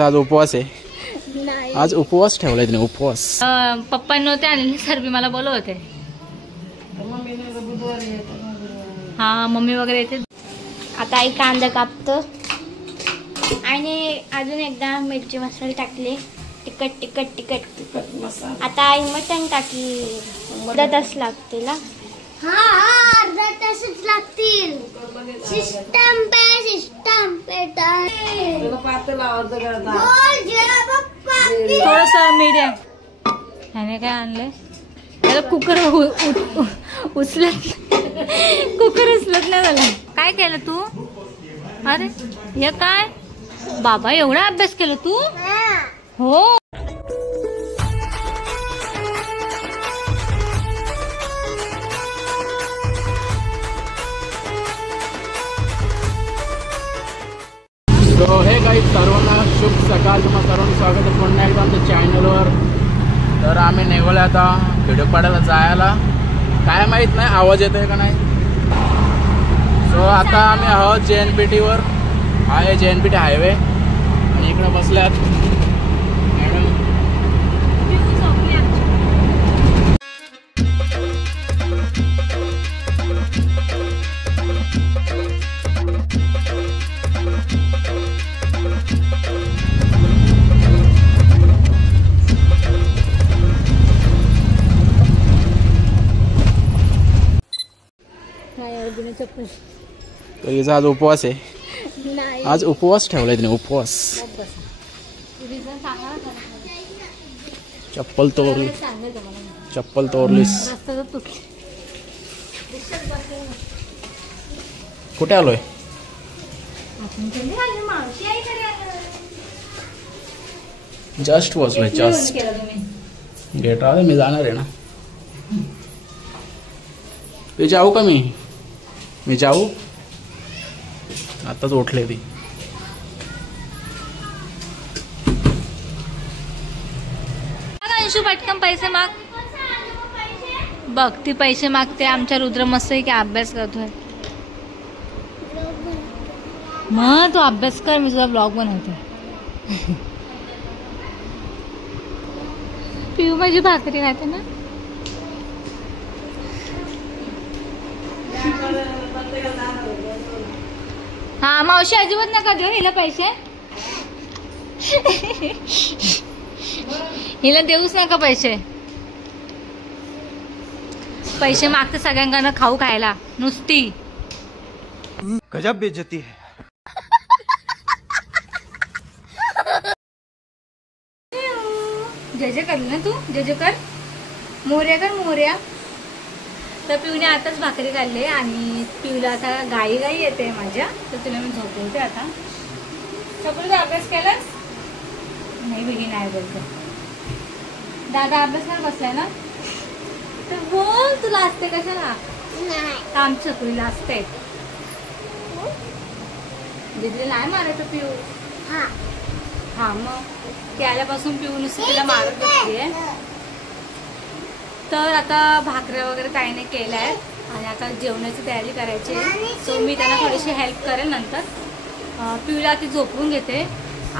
आज उपवास आहे. आज उपवास ठेवलाय तिने, उपवास. पप्पा नव्हते आणले सर्वी मला बोलवत होते. हा मम्मी वगैरे येते. आता आई कांदा कापतो आणि अजून एकदा मिरची मसाला टाकले. तिखट तिखट तिखट तिखट मसाला. आता आई मटण टाकली. अर्धा तास लागतील. हा अर्धा तासच लागतील. सिस्टम पे थोडस मीडियम. ह्याने काय आणलंय? त्याला कुकर उचलत नाही झाला. काय केलं तू? अरे हे काय बाबा, एवढा अभ्यास केला तू? हो. सो हे काही सर्वांना शुभ सकाळ. तुम्हाला सर्वांना स्वागत आहे पुन्हा एकदा आमच्या चॅनलवर. तर आम्ही निघालो आता खेडोपाड्याला जायला. काय माहीत नाही आवाज येतोय का नाही. सो आता आम्ही आहोत JNPT वर. हा आहे JNPT हायवे आणि इकडे बसल्यात मॅडम. आज उपवास आहे. आज उपवास ठेवलाय तिने, उपवास. चप्पल तोडली, चप्पल तोडलीस. कुठे आलोय? जस्ट बसलोय, जस्ट. गेट राहू दे, मी जाणार आहे ना. ते जाऊ का मी जाऊ? आताच उठले ती. अंशू पटकन पैसे माग. बघ ती पैसे मागते. आमच्या रुद्र मस्त आहे की अभ्यास करतोय. मग तू अभ्यास कर, मी तुझा ब्लॉग बनवते. पिऊ माझी भाकरी खाते ना. हा मावशी अजिबात नका देऊ हिला पैसे. हिला देऊच नका पैसे. पैसे मागते सगळ्यांना खाऊ खायला नुसती. गजब बेइज्जती है. जय जय करली ना तू. जय जय कर. मोर्या कर मोर्या. तर पिऊने आताच भाकरी काढली आणि पिऊला आता गाई येते माझ्या. तर तुला मी झोपवते आता. सगळं अभ्यास केलास? नाही बेगी नाही बोलते. दादा अभ्यास कर बसलाय ना. तर बोल तुला असते कशाला? आमच्या छकुलीला असते. दीदीला नाही मारायचं पिऊ. हा मग ती आल्यापासून पिऊ नुसतं तिला मारत बसलीये. तर आता भाकऱ्या वगैरे काही नाही केल्या आहेत आणि आता जेवणाची तयारी करायची आहे. सो मी त्यांना थोडीशी हेल्प करेल नंतर. पिऊला ती झोपवून घेते.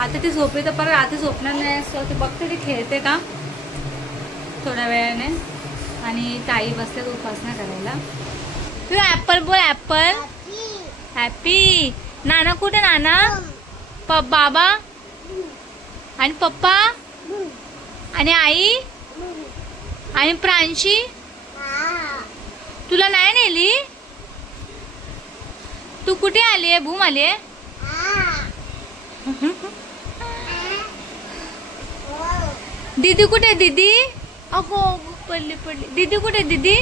आता ती झोपली तर परत आता झोपणार नाही. सो ती बघते ती खेळते का थोड्या वेळाने. आणि ताई बसते उपासना करायला. पिऊ ॲपल बोल. Apple happy. नाना कुठे? नाना बाबा आणि पप्पा आणि आई आणि प्रांशी. तुला नाही नेली? तू कुठे आली आहे? भूम आली आहे? दीदी कुठे? दीदी अगो पडली पडली. दीदी कुठे? दीदी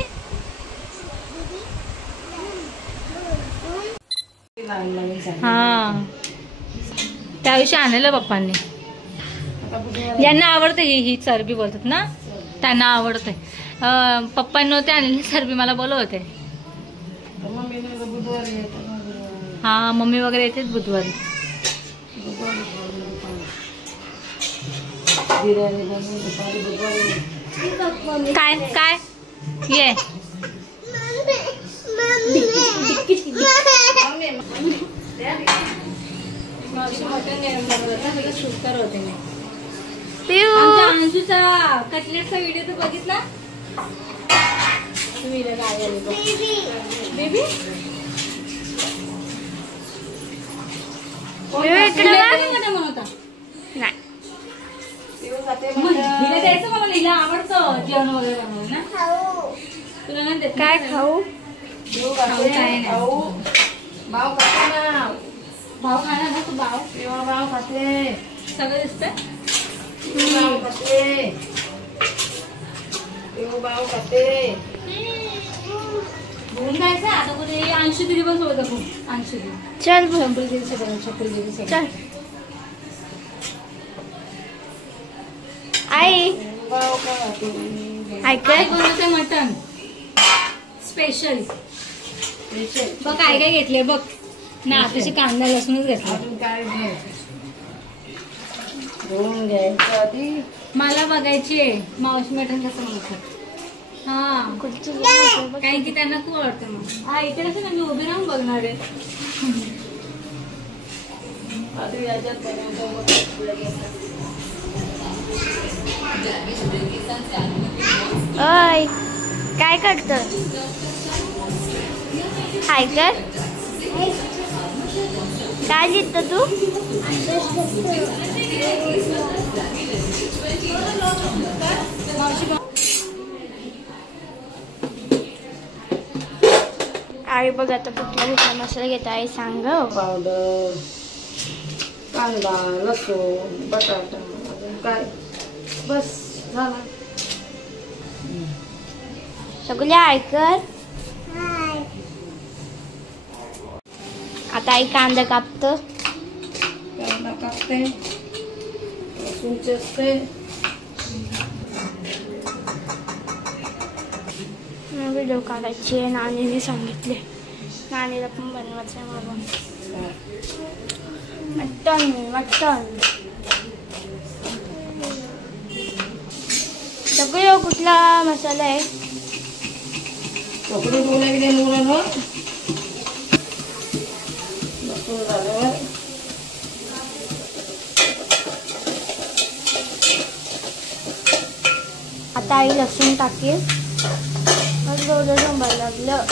हा त्या दिवशी आणलं पप्पांनी. यांना आवडते ही चरबी बोलतात ना. त्यांना आवडते. पप्पा नव्हते आणले चरबी मला बोलवत होते. हा मम्मी वगैरे येते बुधवारी. काय काय ये मावशी मटण गरम बनवलं ना, त्याला शूट करत होते मी. पिऊ आमच्या अंशूचा कटलेटचा व्हिडिओ तर बघितला तुम्ही? बेबी बनवता नाही. हिला द्यायचं मला, हिला आवडतं जेवण वगैरे बनवलं ना. तुला नाही देत काय खाऊ? खाऊ काय नाही. भाऊ खाणार ना तू? भाऊ खाते सगळं दिसतंय. घेऊन जायचं आता कुठे? अंशू दिदी पण सोबत आपण. अंशू दिदी चल छपरी दिदी सगळं, छपरी दिदी सगळं. चल. आई काय बनवते मटन स्पेशल. बघ काय काय घेतले बघ ना. तुझे कांदा लसूणच घेतला. मला बघायचे मावशी मटन कसं बनवतात. हा काही की त्यांना खूप आवडतं. मग हा इथे कसं ना मी उभी राहून बघणार आहे. ओय काय करत? हाय कर. काय लिहित तू? आई बघ आता कुठला कुठला मसाला घेता आहे सांग. पावडर, कांदा, लसूण, बटाटा, अजून काय बस झाला. सगळे ऐकर. आता आई कांदा कापत. कांदा कापते, लसूण चेचते. व्हिडिओ काढायची नानीने सांगितले. नानीला पण बनवायचं आहे मला मटन. सगळं कुठला मसाला आहे? चकडी डोल्या किती मुलं लसूण झाल्यावर आता आई लसूण टाकेल. एवढं जमायला लागलं.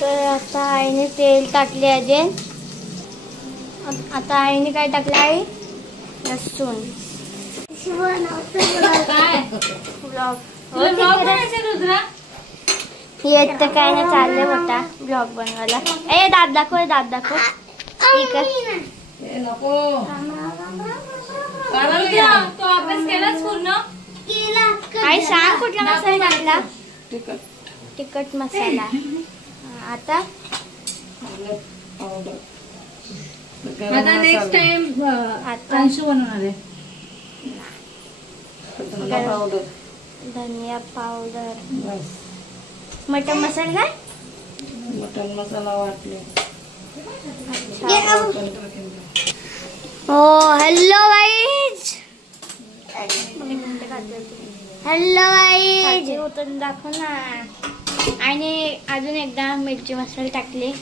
तर आता आईने तेल टाकले अजून. आता आईने काय टाकलं आहे? लसूण. काय तुला ब्लॉग बनायचं रुद्रा? येत तर काय नाही चाललंय होता ब्लॉग बनवायला. ए दात दाखव, दात दाखव. ठीक आहे. हे नको. रुद्रा तो अभ्यास केलाच पूर्ण? आई सांग कुठला मसाला टाकला? तिखट तिखट मसाला. आता पावडर. आता नेक्स्ट टाइम आता अंशू बनवणार आहे. धना पावडर. धनिया पावडर. बस. मटन मसाला काय? मटन मसाला वाटले. हो हॅलो गाईज. Hello guys. होतं दाखव ना. आणि अजून एकदा मिरची मसाला टाकले.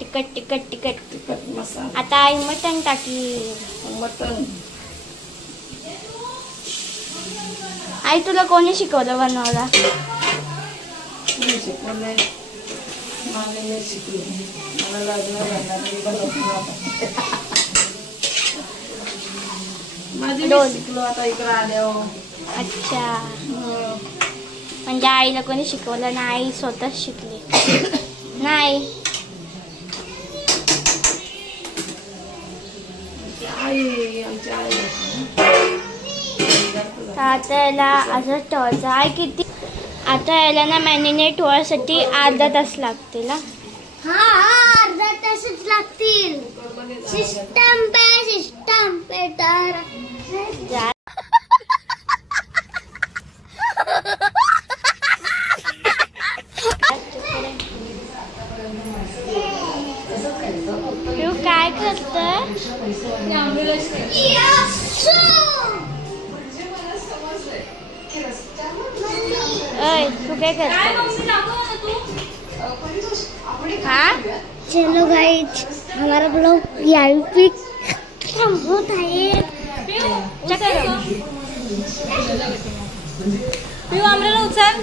तिखट तिखट तिखट. तिखट मसाला. आता आई मटन टाकली. मटन. आई तुला कोणी शिकवलं बनवायला? मी शिकवलंय. मला नाही शिकली. मला लग्न माझी शिकलो आता इकडे आल्यावर. अच्छा म्हणजे आईला कोणी शिकवलं ना? आई स्वतःच शिकली नाही? आई आमची आई. आता याला असं ठेवायचं. आई किती आता याला ना मॅरिनेट व्हायसाठी अर्धा तास लागतील ना? हा अर्धा तासच लागतील. सिस्टम पे तर तू काय करतोय? अय तू काय करते? हाँ चलो गाइस हमारा ब्लॉग यहीं पे खत्म होता है। पिऊ आम्हाला उचल.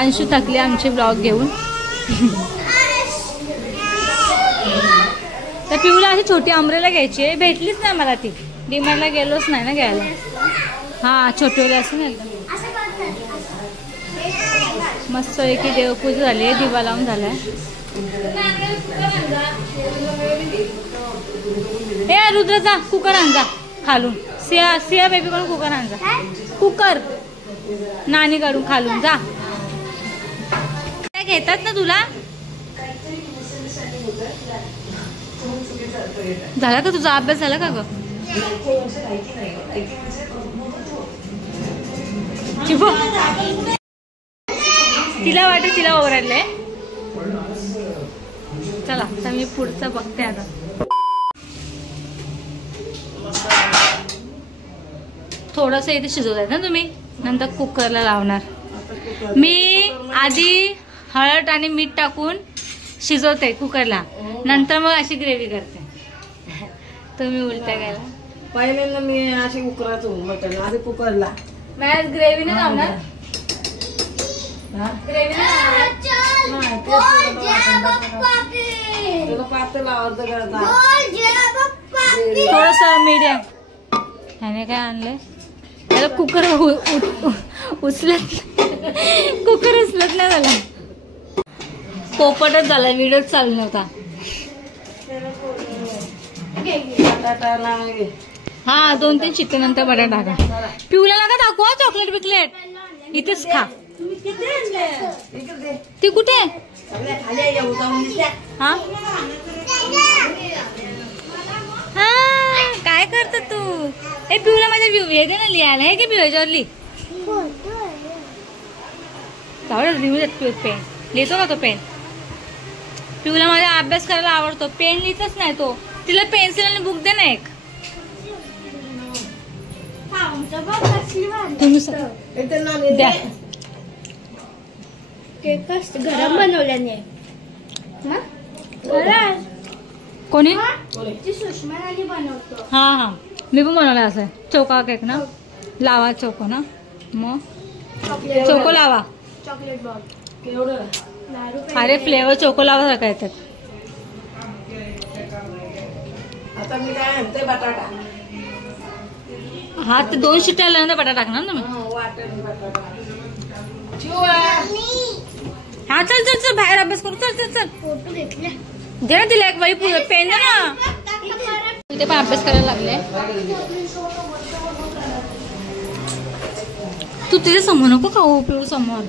अंशू थकली आमचे ब्लॉग घेऊन. तर पिऊला अशी छोटी अमरेला घ्यायची आहे, भेटलीच नाही मला ती. डीमार्टला गेलोच नाही ना घ्यायला. हा छोटीवाली असं नाही मस्त की देवपूजा झाली आहे, दिवा लावून झालाय. ए रुद्र जा कुकर आण जा खालून. सिया बेबी कडून कुकर आण जा. कुकर नानी कडून खालून जा. काय घेतात ना तुला? झाला का तुझा अभ्यास झाला का ग? तिला वाटत तिला ओरडले. चला तर मी पुढचं बघते आता. थोडस इथे शिजवतायत ना तुम्ही, नंतर कुकरला लावणार. मी आधी हळद आणि मीठ टाकून शिजवते कुकरला, नंतर मग अशी ग्रेव्ही करते. तुम्ही उलट्या गेला. पहिल्यांदा मी अशी कुकराचं मटण आधी कुकरला. मी आज ग्रेव्ही नाही लावणार. ग्रेव्ही पातळ आवडतं करता. थोडस मीडियम. ह्याने काय आणलंय? त्याला कुकर उचलत नाही झाला. पोपटच झाला, व्हिडिओ चालू नव्हता. हा 2-3 शिट्टे नंतर बटाटा टाका. पिऊला नका टाकू चॉकलेट बिकलेट, इथेच खा. ती कुठे? हा काय करत तू? ए पिऊला माझ्या हे दे ना लिहायला. हे की पिऊ ह्याच्यावर लिह. पेन लिहितो का तो? पेन पिऊला माझा अभ्यास करायला आवडतो. पेन लिहितच नाही तो. तिला पेन्सिल आणि बुक दे ना एक. द्या. गरम बनवल्याने कोणी? सुषमा बनवतो. हा मी पण बनवला असं चौका केक ना. लावा चौको ना, मग चौको लावा. चॉकलेट बॉल अरे फ्लेवर चौको लावा सारखा येतात. आता मी काय म्हणते बटाटा. हा ते 2 शिट्ट्या आल्यानंतर बटाटा टाकणार ना मी. वाटण बटाटा. हा चल बाहेर अभ्यास करू. चल फोटो घेतला. दे ना तिला एक वही पेन दे ना. ते पण अभ्यास करायला लागले. तू तिथे समोर नको खाऊ. पिऊ समोर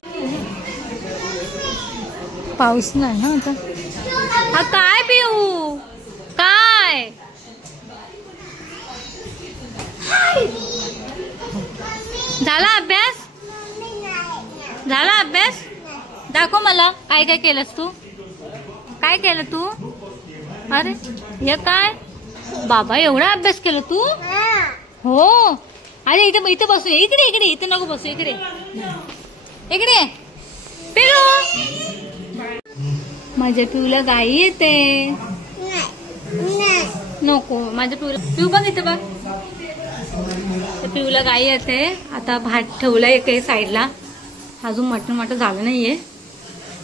पाऊस नाही ना आता. हा काय पिऊ काय? झाला अभ्यास? झाला अभ्यास? दाखव मला काय काय केलंस तू. काय केलं तू? अरे हे काय बाबा एवढा अभ्यास केला तू? हो. अरे इथे बसू. इकडे नको बसू. इकडे पिऊ. माझ्या पिऊला गाई येते. नको माझ्या पिऊ बघ इथे बघ. पिऊला गाई येते. आता भात ठेवला एके साईडला. अजून मटण झालं नाहीये.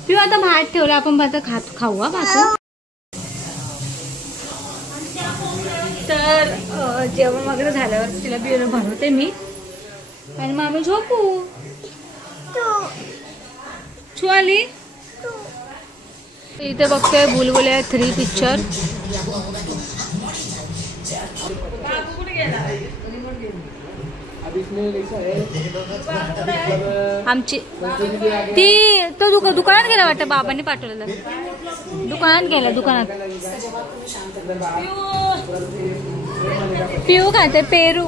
पिऊ आता भात ठेवला. आपण भात खाऊ भात. तर जेवण वगैरे झाल्यावर तिला बिल भरवते मी आणि मग आम्ही झोपू. आली इथे बघतोय बुलबुल्या 3 पिक्चर. आमची ती तो दुकानात गेला वाटतं. बाबांनी पाठवलेलं. दुकानात गेला. दुकानात पिऊ खाते पेरू.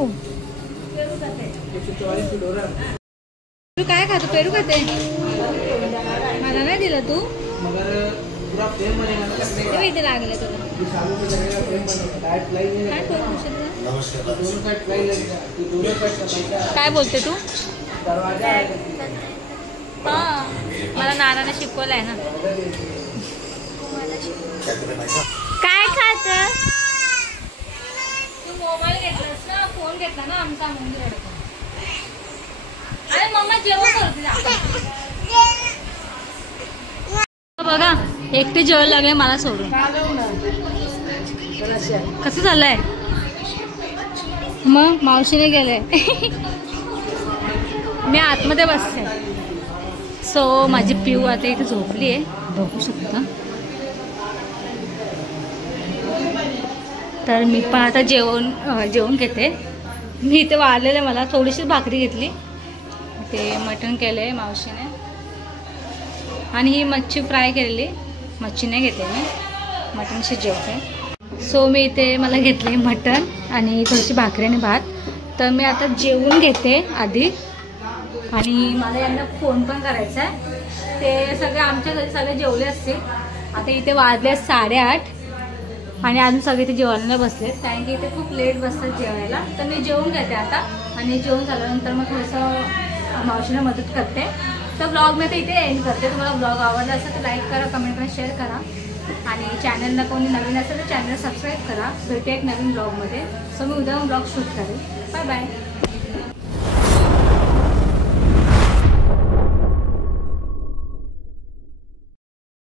काय खातो? पेरू खाते. मला नाही दिलं तू. इथे लागलं तुला. काय बोलते तू? हा मला नानाने शिकवलंय ना. काय खात? तू मोबाईल घेतलास ना, फोन घेतला ना आमचा मंदिर अडकतो. अरे मम्मा जेवण करते बघा, एकटे जेवायला लागले मला सोडून. कसं झालंय मग? मावशीने गेले. मी आतमध्ये बसते. सो माझी पिऊ आता इथे झोपली आहे, बघू शकता. तर मी पण आता जेवण घेते. मी इथे वाढलेले, मला थोडीशी भाकरी घेतली, ते मटण केलं आहे मावशीने, आणि ही मच्छी फ्राय केलेली. मच्छी नाही घेते मी, मटणशी जेवते. सो मी इथे मला घेतले मटण आणि थोडीशी भाकरी आणि भात. तर मी आता जेवून घेते आधी, आणि मला यांना फोन पण करायचा आहे. ते सगळे आमच्या घरी सगळे जेवले असतील. आता इथे वाजले 8:30 आणि अजून सगळे ते जेवायला बसलेत, कारण की इथे खूप लेट बसतात जेवायला. तर मी जेवून घेते आता, आणि जेवून झाल्यानंतर मग थोडंसं मावशीला मदत करते. तर ब्लॉग मी आता इथे एंड करते. तुम्हाला ब्लॉग आवडला असेल तर लाईक करा, कमेंट करा, शेअर करा, आणि चॅनलला कोणी नवीन असेल तर चॅनल सबस्क्राईब करा. भेटूया एक नवीन ब्लॉगमध्ये. सो मी उद्या ब्लॉग शूट करेन. Bye bye.